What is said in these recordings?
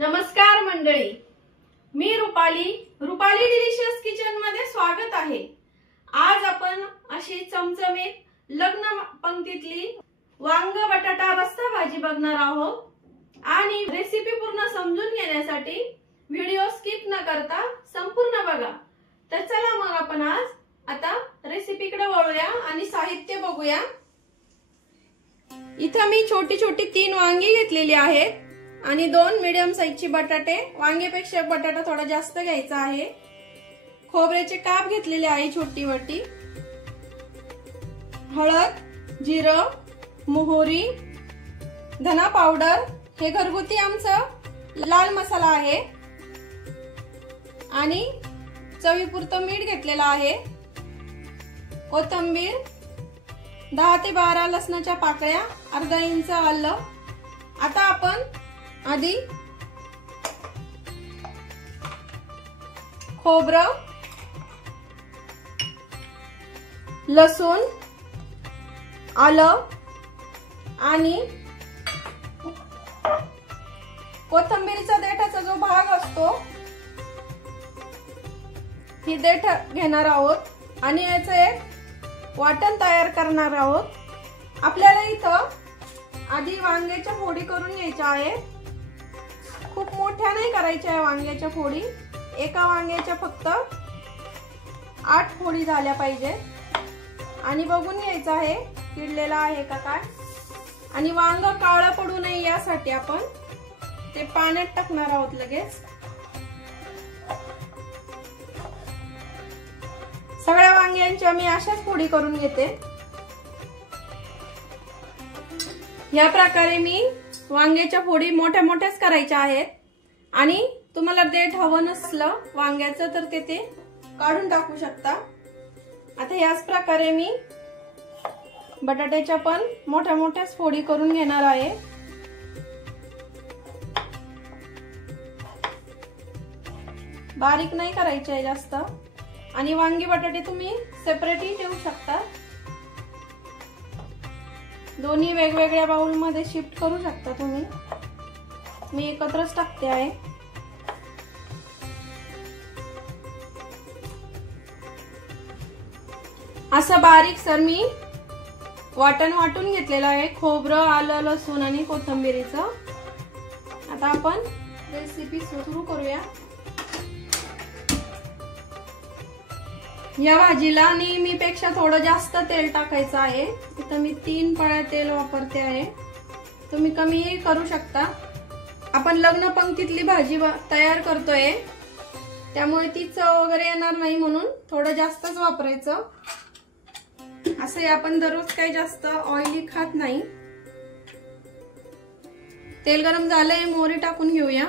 नमस्कार मंडळी, मी Rupali delicious kitchen मध्ये स्वागत आहे। आज आपण अशी चमचमीत लग्न पंक्तीतली वांग बटाटा रस्सा भाजी बघणार आहोत आणि रेसिपी पूर्ण समजून घेण्यासाठी व्हिडिओ स्किप न करता संपूर्ण बघा। तर चला मग आपण आज आता रेसिपीकडे वळूया आणि साहित्य बघूया। इथे मी छोटी छोटी 3 वांगी घेतलेली आहेत आणि 2 मीडियम साइजचे बटाटे, वांग्यापेक्षा बटाटा थोडा जास्त घ्यायचा आहे। खोबऱ्याचे काप घेतलेले आहे छोटी वाटी, हळद, जिरं, मोहरी, धना पावडर, हे घरगुती आमचं लाल मसाला आहे आणि चवीपुरतं मीठ घेतलेलं आहे। कोथिंबीर, 10 ते 12 लसणाच्या पाकळ्या, अर्धा इंच आलं। आता आपण आधी खोबरं, लसूण, आलं आणि कोथिंबीरचा देठाचा जो भाग असतो ही देठ घेणार आहोत आणि याचं एक वाटण तयार करणार आहोत। आपल्याला इथं आधी वांग्याच्या फोडी करून घ्यायच्या आहे। खूप मोठ्या नाही करायच्या आहे वांग्याच्या फोडी, एका वांग्याच्या फक्त 8 फोडी झाल्या पाहिजे आणि बघून घ्यायचं आहे किडलेला आहे का काय। आणि वांग काळं पडू नये यासाठी आपण ते पाण्यात टाकणार आहोत लगेच। सगळ्या वांग्यांच्या मी अशाच फोडी करून घेते। या प्रकारे मी वांग्याच्या फोडी मोठ्या मोठ्याच करायच्या आहेत आणि तुम्हाला देठ हवं नसलं वांग्याचं तर ते काढून टाकू शकता। आता याच प्रकारे मी बटाट्याच्या पण मोठ्या मोठ्याच फोडी करून घेणार आहे। बारीक नाही करायचे आहे जास्त आणि वांगी बटाटे तुम्ही सेपरेटही ठेवू शकता, दोन्ही वेगवेगळ्या बाउल मध्ये शिफ्ट करू शकता तुम्ही। मी एकत्रच टाकते आहे। असं बारीक सर मी वाटण वाटून घेतलेलं आहे, खोबरं, आलं, लसूण आणि कोथिंबीरीचं। आता आपण रेसिपी सुरू करूया। या भाजीला नेहमीपेक्षा थोडं जास्त तेल टाकायचं आहे। इथं मी 3 पळ्या तेल वापरते आहे, तुम्ही कमीही करू शकता। आपण लग्न पंक्तीतली भाजी तयार करतोय त्यामुळे ती चव वगैरे येणार नाही म्हणून थोडं जास्तच वापरायचं। असं आपण दररोज काही जास्त ऑइली खात नाही। तेल गरम झालंय, मोहरी टाकून घेऊया।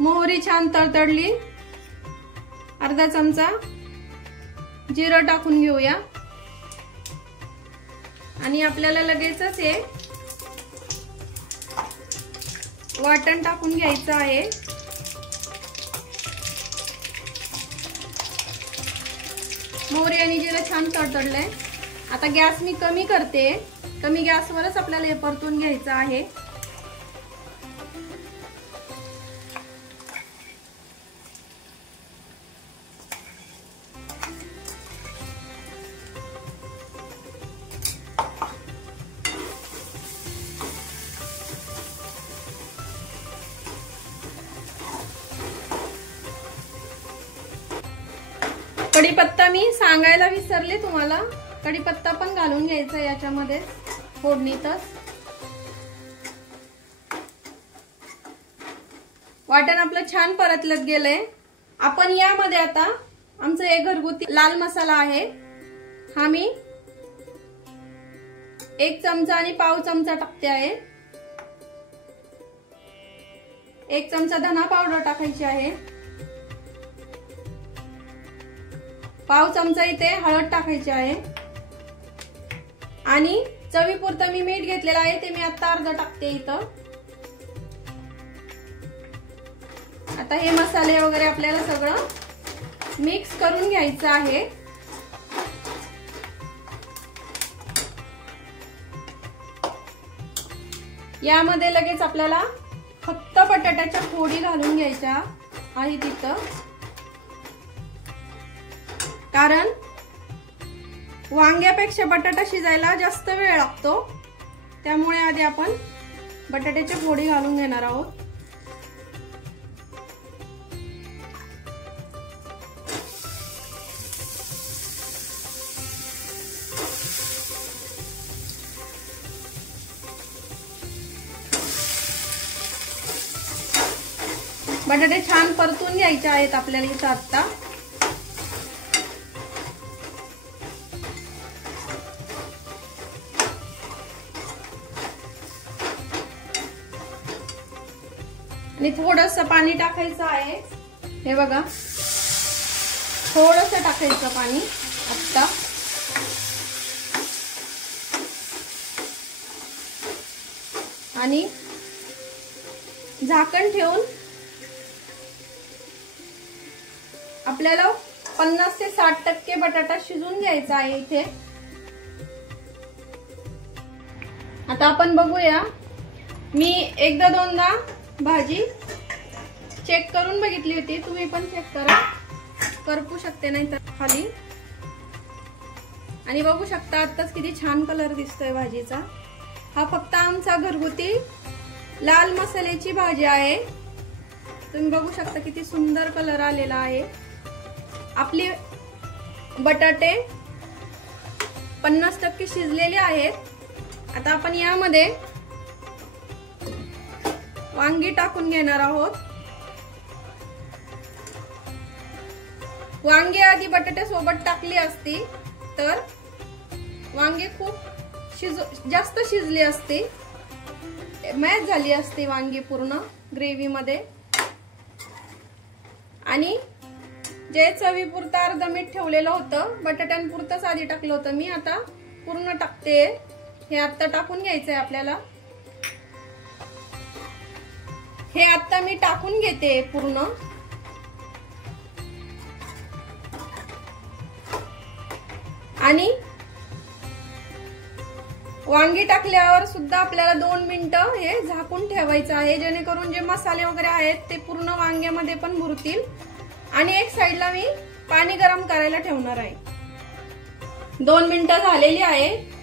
मोहरी छान तडतडली, अर्धा चमचा जिरं टाकून घेऊया आणि आपल्याला लगेचच हे वाटण टाकून घ्यायचं आहे। मोहरी आणि जिरं छान तडतडलंय। आता गॅस मी कमी करते, कमी गॅसवरच आपल्याला हे परतून घ्यायचं आहे। कढीपत्ता मी सांगायला विसरले तुम्हाला, कढीपत्ता पण घालून घ्यायचा याच्यामध्ये फोडणीतच। वाटण आपलं छान परतलत गेलंय। आपण यामध्ये आता आमचं एक घरगुती लाल मसाला आहे, हा मी 1 चमचा आणि पाव चमचा टाकते आहे। 1 चमचा धना पावडर टाकायची आहे, पाव चमचा इथे हळद टाकायची आहे आणि चवीपुरतं मी मीठ घेतलेलं आहे, ते मी आता अर्धा टाकते इथं। आता हे मसाले वगैरे आपल्याला सगळं मिक्स करून घ्यायचं आहे। यामध्ये लगेच आपल्याला फक्त बटाट्याच्या फोडी घालून घ्यायच्या आहेत इथं, कारण वांग्यापेक्षा बटाटा शिजायला जास्त वेळ लागतो, त्यामुळे आधी आपण बटाट्याच्या फोडी घालून घेणार आहोत। बटाटे छान परतून घ्यायचे आहेत आपल्याला इथं आता। आणि थोडंसं पाणी टाकायचं आहे, हे बघा थोडंसं टाकायचं पाणी आता। आणि झाकण ठेवून आपल्याला 50 ते 60% बटाटा शिजून घ्यायचा आहे इथे। आता आपण बघूया, मी एकदा दोनदा भाजी चेक करून बघितली होती, तुम्ही पण चेक करा, करपू शकते नाही तर खाली। आणि बघू शकता आताच किती छान कलर दिसतोय भाजीचा। हा फक्त आमचा घरगुती लाल मसाल्याची भाजी आहे, तुम्ही बघू शकता किती सुंदर कलर आलेला आहे। आपले बटाटे 50% शिजलेले आहेत। आता आपण यामध्ये वांगी टाकून घेणार आहोत। वांगी आधी बटाट्या सोबत टाकली असती तर वांगी खूप जास्त शिजली असती, मॅच झाली असती वांगी पूर्ण ग्रेव्ही मध्ये। आणि जे चवीपुरतं अर्ध मीठ ठेवलेलं होतं, बटाट्यांपुरतंच आधी टाकलं होतं मी, आता पूर्ण टाकते। हे आता टाकून घ्यायचंय आपल्याला, हे आता मी टाकून घेते पूर्ण। आणि वांगी टाकल्यावर सुद्धा आपल्याला 2 मिनिटं हे झाकून ठेवायचं आहे, जेणेकरून जे मसाले वगैरे आहेत ते पूर्ण वांग्यामध्ये पण मुरतील। आणि एक साइडला मी पाणी गरम करायला ठेवणार आहे। 2 मिनिटं झालेली आहे।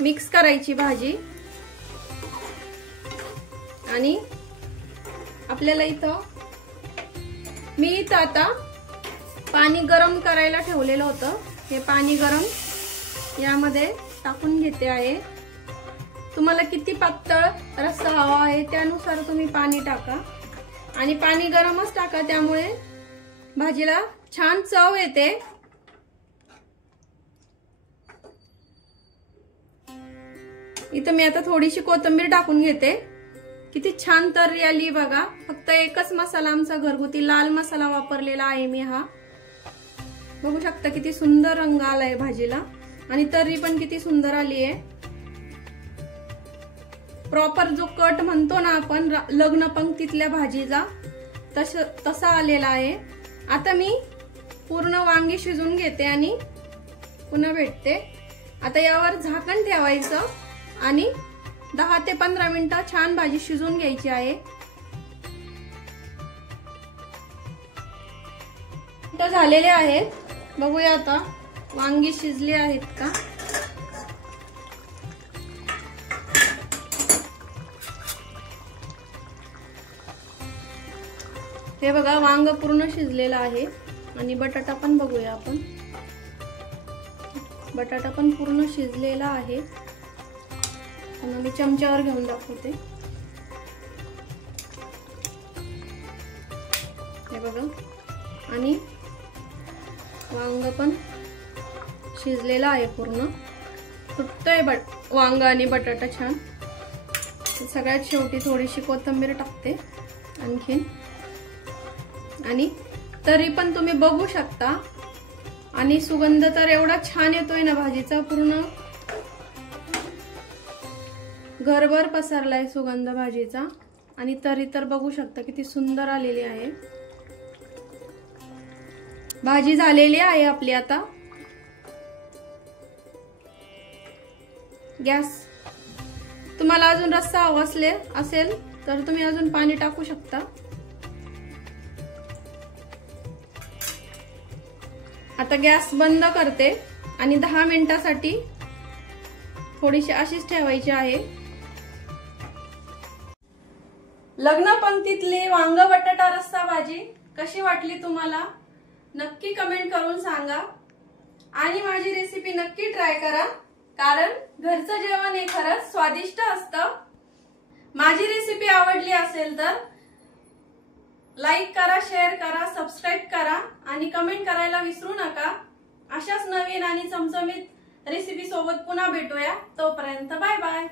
मिक्स करायची भाजी। आणि आपल्याला मी इथं आता पाणी गरम करायला ठेवलेलं होतं, हे पाणी गरम यामध्ये टाकून घेते आहे। तुम्हाला किती पातळ रस्सा हवा आहे त्यानुसार तुम्ही पाणी टाका, आणि पाणी गरमच टाका, त्यामुळे भाजीला छान चव येते। इथं मी आता थोडीशी कोथिंबीर टाकून घेते। किती छान तर्री आली बघा। फक्त एकच मसाला आमचा घरगुती लाल मसाला वापरलेला आहे मी, हा बघू शकता किती सुंदर रंग आलाय भाजीला, आणि तर्री पण किती सुंदर आली आहे। प्रॉपर जो कट म्हणतो ना आपण लग्न पंक्तीतल्या भाजीचा, तसा आलेला आहे। आता मी पूर्ण वांगी शिजून घेते आणि पुन्हा भेटते। आता यावर झाकण ठेवायचं आणि 10 ते 15 मिनिटं छान भाजी शिजून घ्यायची आहे। झालेले आहेत, बघूया आता वांगी शिजली आहेत का। हे बघा वांग पूर्ण शिजलेलं आहे। आणि बटाटा पण बघूया आपण, बटाटा पण पूर्ण शिजलेला आहे। मी चमच्यावर घेऊन दाखवते, हे बघा। आणि वांग पण शिजलेला आहे पूर्ण, फुटतंय वांग आणि बटाटा छान। सगळ्यात शेवटी थोडीशी कोथिंबीर टाकते आणखीन, आणि तरी पण तुम्ही बघू शकता। आणि सुगंध तर एवढा छान येतोय ना भाजीचा, पूर्ण घरभर पसरलाय सुगंध भाजीचा। आणि तरी तर बघू शकता किती सुंदर आलेली आहे। भाजी झालेली आहे आपली आता। गॅस तुम्हाला अजून रस्सा हवा असेल तर तुम्ही अजून पाणी टाकू शकता। आता गॅस बंद करते आणि 10 मिनिटांसाठी थोडीशी अशीच ठेवायची आहे। लग्न पंक्तीतली वांग बटाटा रस्सा भाजी कशी वाटली तुम्हाला नक्की कमेंट करून सांगा आणि माझी रेसिपी नक्की ट्राय करा, कारण घरचं जेवण हे खरंच स्वादिष्ट असतं। माझी रेसिपी आवडली असेल तर लाईक करा, शेअर करा, सबस्क्राईब करा आणि कमेंट करायला विसरू नका। अशाच नवीन आणि चमचमीत रेसिपी सोबत पुन्हा भेटूया। तोपर्यंत बाय बाय।